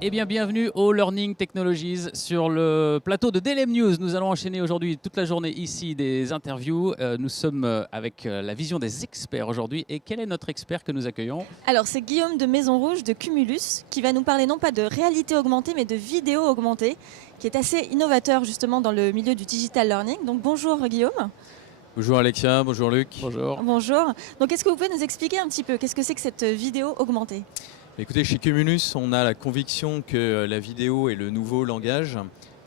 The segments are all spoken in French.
Eh bien, bienvenue au Learning Technologies sur le plateau de DLM News. Nous allons enchaîner aujourd'hui toute la journée ici des interviews. Nous sommes avec la vision des experts aujourd'hui. Et quel est notre expert que nous accueillons? Alors, c'est Guillaume de Maison Rouge de Cumulus qui va nous parler non pas de réalité augmentée, mais de vidéo augmentée, qui est assez innovateur justement dans le milieu du digital learning. Donc, bonjour Guillaume. Bonjour Alexia, bonjour Luc. Bonjour. Bonjour. Donc, est-ce que vous pouvez nous expliquer un petit peu qu'est-ce que c'est que cette vidéo augmentée? Écoutez, chez Cumulus, on a la conviction que la vidéo est le nouveau langage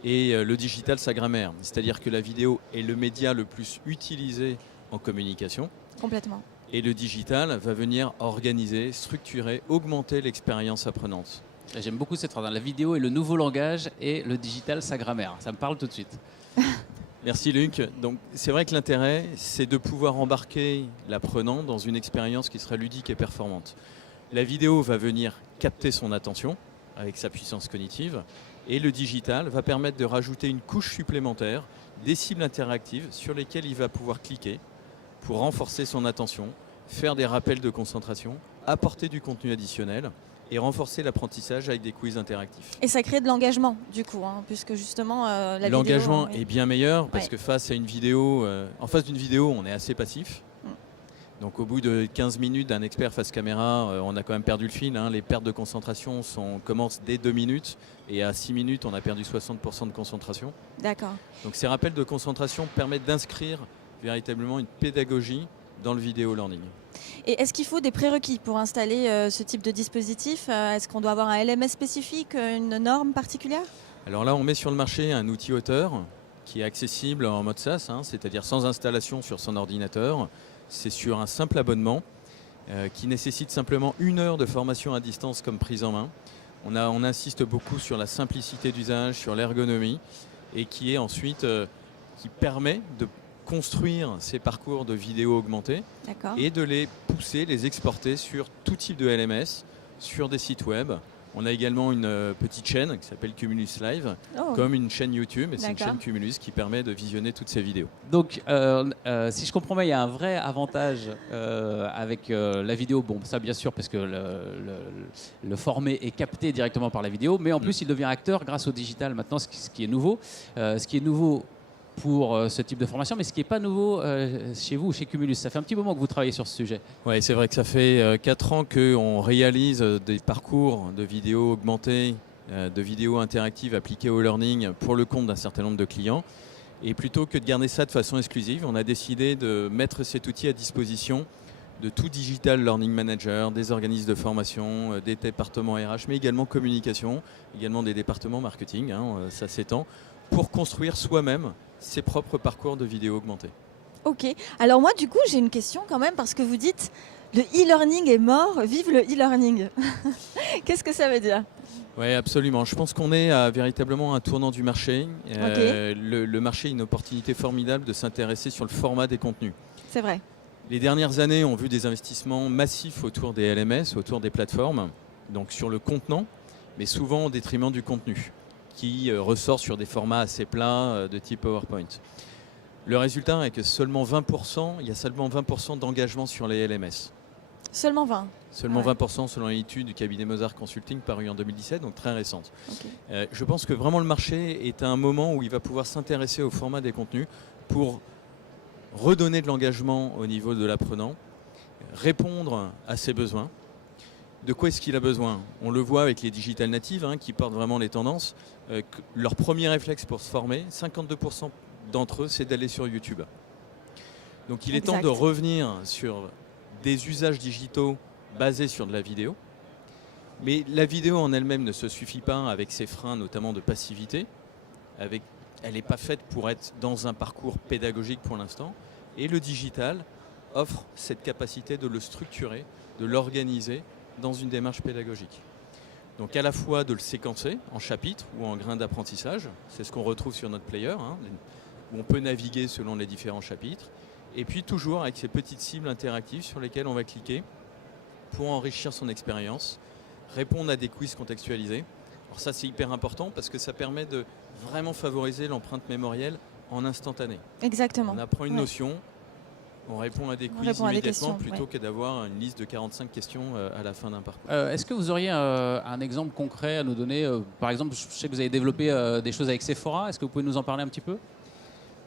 et le digital sa grammaire. C'est-à-dire que la vidéo est le média le plus utilisé en communication Complètement. et le digital va venir organiser, structurer, augmenter l'expérience apprenante. J'aime beaucoup cette phrase. La vidéo est le nouveau langage et le digital sa grammaire. Ça me parle tout de suite. Merci Luc. Donc c'est vrai que l'intérêt, c'est de pouvoir embarquer l'apprenant dans une expérience qui sera ludique et performante. La vidéo va venir capter son attention avec sa puissance cognitive et le digital va permettre de rajouter une couche supplémentaire, des cibles interactives sur lesquelles il va pouvoir cliquer pour renforcer son attention, faire des rappels de concentration, apporter du contenu additionnel et renforcer l'apprentissage avec des quiz interactifs. Et ça crée de l'engagement du coup, puisque justement la vidéo... L'engagement oui. est bien meilleur parce Ouais. que face à une vidéo, en face d'une vidéo, on est assez passif. Mm. Donc au bout de 15 minutes d'un expert face caméra, on a quand même perdu le fil. Les pertes de concentration commencent dès 2 minutes et à 6 minutes, on a perdu 60% de concentration. D'accord. Donc ces rappels de concentration permettent d'inscrire véritablement une pédagogie dans le vidéo learning. Et est-ce qu'il faut des prérequis pour installer ce type de dispositif? Est-ce qu'on doit avoir un LMS spécifique, une norme particulière? Alors là, on met sur le marché un outil auteur qui est accessible en mode SaaS, c'est-à-dire sans installation sur son ordinateur. C'est sur un simple abonnement qui nécessite simplement 1 heure de formation à distance comme prise en main. On insiste beaucoup sur la simplicité d'usage, sur l'ergonomie et qui est ensuite qui permet de construire ces parcours de vidéo augmentée D'accord. et de les pousser, les exporter sur tout type de LMS, sur des sites web. On a également une petite chaîne qui s'appelle Cumulus Live, Oh. comme une chaîne YouTube, et c'est une D'accord. chaîne Cumulus qui permet de visionner toutes ces vidéos. Donc, si je comprends bien, il y a un vrai avantage avec la vidéo. Bon, ça bien sûr, parce que le formé est capté directement par la vidéo, mais en plus, il devient acteur grâce au digital maintenant, ce qui est nouveau. Ce qui est nouveau pour ce type de formation, mais ce qui n'est pas nouveau chez vous, chez Cumulus. Ça fait un petit moment que vous travaillez sur ce sujet. Oui, c'est vrai que ça fait 4 ans qu'on réalise des parcours de vidéos augmentées, de vidéos interactives appliquées au learning pour le compte d'un certain nombre de clients. Et plutôt que de garder ça de façon exclusive, on a décidé de mettre cet outil à disposition de tout digital learning manager, des organismes de formation, des départements RH, mais également communication, également des départements marketing, ça s'étend, pour construire soi-même ses propres parcours de vidéo augmentée. Ok. Alors moi, du coup, j'ai une question quand même, parce que vous dites le e-learning est mort, vive le e-learning. Qu'est-ce que ça veut dire? Oui, absolument. Je pense qu'on est à véritablement un tournant du marché. Le marché a une opportunité formidable de s'intéresser sur le format des contenus. C'est vrai. Les dernières années ont vu des investissements massifs autour des LMS, autour des plateformes, donc sur le contenant, mais souvent au détriment du contenu, qui ressort sur des formats assez plats de type PowerPoint. Le résultat est que il y a seulement 20% d'engagement sur les LMS. Seulement 20. Seulement Ah ouais. 20% selon l'étude du cabinet Mozart Consulting parue en 2017, donc très récente. Ok. Je pense que vraiment le marché est à un moment où il va pouvoir s'intéresser au format des contenus pour redonner de l'engagement au niveau de l'apprenant, répondre à ses besoins. De quoi est-ce qu'il a besoin? On le voit avec les digital natives qui portent vraiment les tendances. Leur premier réflexe pour se former, 52% d'entre eux, c'est d'aller sur YouTube. Donc il est temps Exact. de revenir sur des usages digitaux basés sur de la vidéo. Mais la vidéo en elle-même ne se suffit pas avec ses freins, notamment de passivité. Elle n'est pas faite pour être dans un parcours pédagogique pour l'instant. Et le digital offre cette capacité de le structurer, de l'organiser dans une démarche pédagogique. Donc à la fois de le séquencer en chapitres ou en grains d'apprentissage, c'est ce qu'on retrouve sur notre player, où on peut naviguer selon les différents chapitres, et puis toujours avec ces petites cibles interactives sur lesquelles on va cliquer pour enrichir son expérience, répondre à des quiz contextualisés. Alors ça c'est hyper important parce que ça permet de vraiment favoriser l'empreinte mémorielle en instantané. Exactement. On apprend une Ouais. notion, On répond à des quiz répond à des immédiatement questions, plutôt que d'avoir une liste de 45 questions à la fin d'un parcours. Est-ce que vous auriez un exemple concret à nous donner Par exemple, je sais que vous avez développé des choses avec Sephora. Est-ce que vous pouvez nous en parler un petit peu?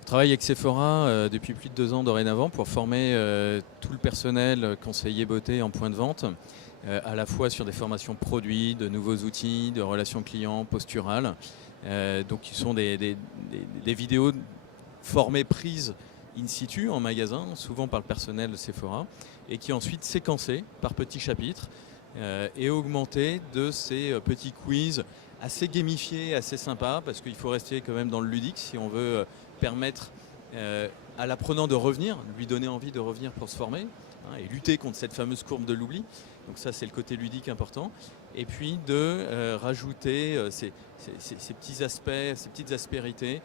Je travaille avec Sephora depuis plus de 2 ans dorénavant pour former tout le personnel conseiller beauté en point de vente, à la fois sur des formations produits, de nouveaux outils, de relations clients, posturales. Donc, qui sont des vidéos formées, prises in situ en magasin, souvent par le personnel de Sephora, et qui ensuite séquencées par petits chapitres et augmentées de ces petits quiz assez gamifiés, assez sympas, parce qu'il faut rester quand même dans le ludique si on veut permettre à l'apprenant de revenir, lui donner envie de revenir pour se former, hein, et lutter contre cette fameuse courbe de l'oubli. Donc ça, c'est le côté ludique important. Et puis de rajouter ces petits aspects, ces petites aspérités,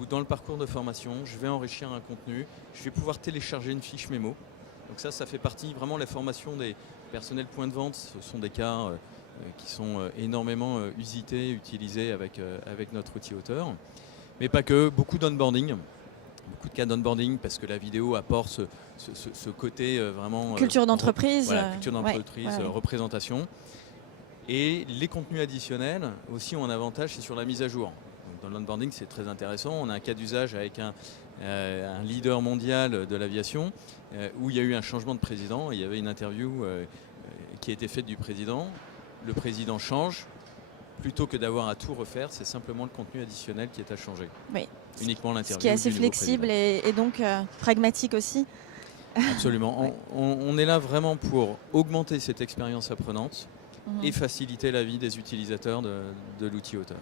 où dans le parcours de formation, je vais enrichir un contenu, je vais pouvoir télécharger une fiche mémo. Donc ça fait partie vraiment de la formation des personnels points de vente. Ce sont des cas qui sont énormément usités, utilisés avec notre outil auteur. Mais pas que, beaucoup d'onboarding. Beaucoup de cas d'onboarding parce que la vidéo apporte ce côté vraiment... Culture d'entreprise. Voilà, culture d'entreprise, ouais. représentation. Et les contenus additionnels aussi ont un avantage, c'est sur la mise à jour. Donc dans l'onboarding, c'est très intéressant. On a un cas d'usage avec un leader mondial de l'aviation où il y a eu un changement de président. Il y avait une interview qui a été faite du président. Le président change. Plutôt que d'avoir à tout refaire, c'est simplement le contenu additionnel qui est à changer. Oui. Uniquement l'interview. Ce qui est assez du nouveau flexible président. et donc pragmatique aussi. Absolument. Ouais. On est là vraiment pour augmenter cette expérience apprenante Mhm. et faciliter la vie des utilisateurs de l'outil auteur.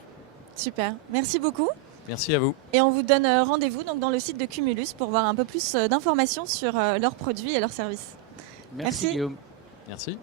Super. Merci beaucoup. Merci à vous. Et on vous donne rendez-vous donc dans le site de Cumulus pour voir un peu plus d'informations sur leurs produits et leurs services. Merci. Guillaume. Merci.